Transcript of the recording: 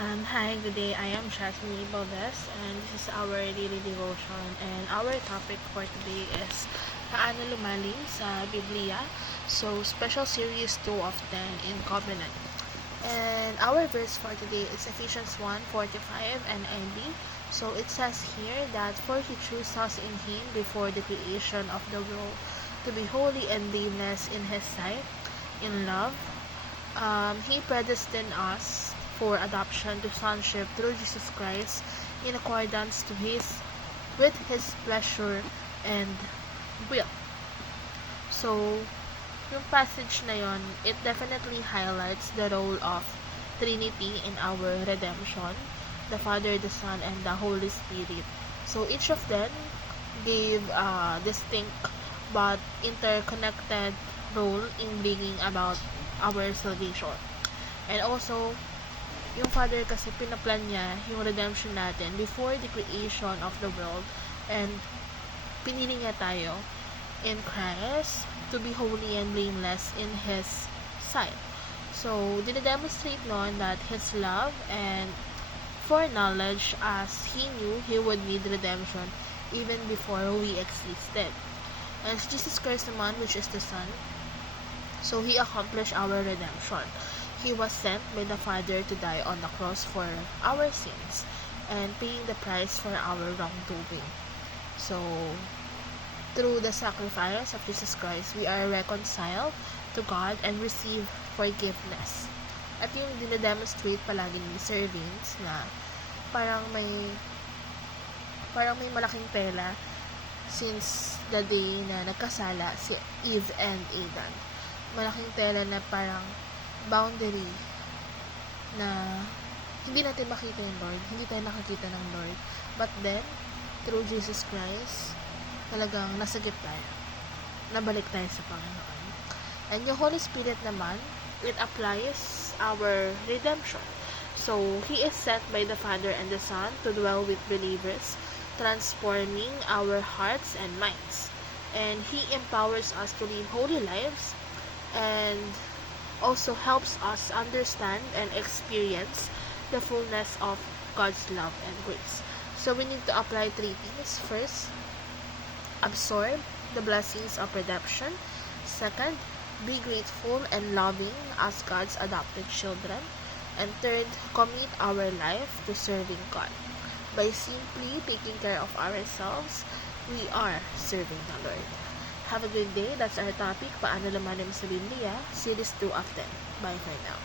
Hi, good day. I am Jasmine Valdez, and this is our daily devotion. And our topic for today is Paano Lumalim sa Biblia. So, special series 2 of 10 in Covenant. And our verse for today is Ephesians 1:45 and NB. So, it says here that, For He chose us in Him before the creation of the world to be holy and blameless in His sight. In love, He predestined us for adoption to sonship through Jesus Christ in accordance with His pleasure and will. So, yung passage na yon, it definitely highlights the role of Trinity in our redemption, the Father, the Son, and the Holy Spirit. So, each of them gave a distinct but interconnected role in bringing about our salvation. And also, yung Father kasi pinaplan niya yung redemption natin before the creation of the world, and pinili niya tayo in Christ to be holy and blameless in His sight. So, dinademonstrate noon that His love and foreknowledge as He knew He would need redemption even before we existed. And Jesus Christ naman, which is the Son, so He accomplished our redemption. He was sent by the Father to die on the cross for our sins and paying the price for our wrongdoing. So, through the sacrifice of Jesus Christ, we are reconciled to God and receive forgiveness. At yung dinademonstrate palagi ni Sir Vince na parang may malaking tela since the day na nagkasala si Eve and Adam. Malaking tela na parang boundary na hindi natin makita yung Lord, hindi tayo nakakita ng Lord. But then, through Jesus Christ, talagang nasagip tayo. Nabalik tayo sa Panginoon. And yung Holy Spirit naman, it applies our redemption. So, He is sent by the Father and the Son to dwell with believers, transforming our hearts and minds. And He empowers us to live holy lives and also helps us understand and experience the fullness of God's love and grace. So we need to apply 3 things. First, absorb the blessings of redemption. Second, be grateful and loving as God's adopted children. And third, commit our life to serving God. By simply taking care of ourselves, we are serving the Lord. Have a good day. That's our topic, Paano Lumalim sa Biblia, Series 2 of 10. Bye for now.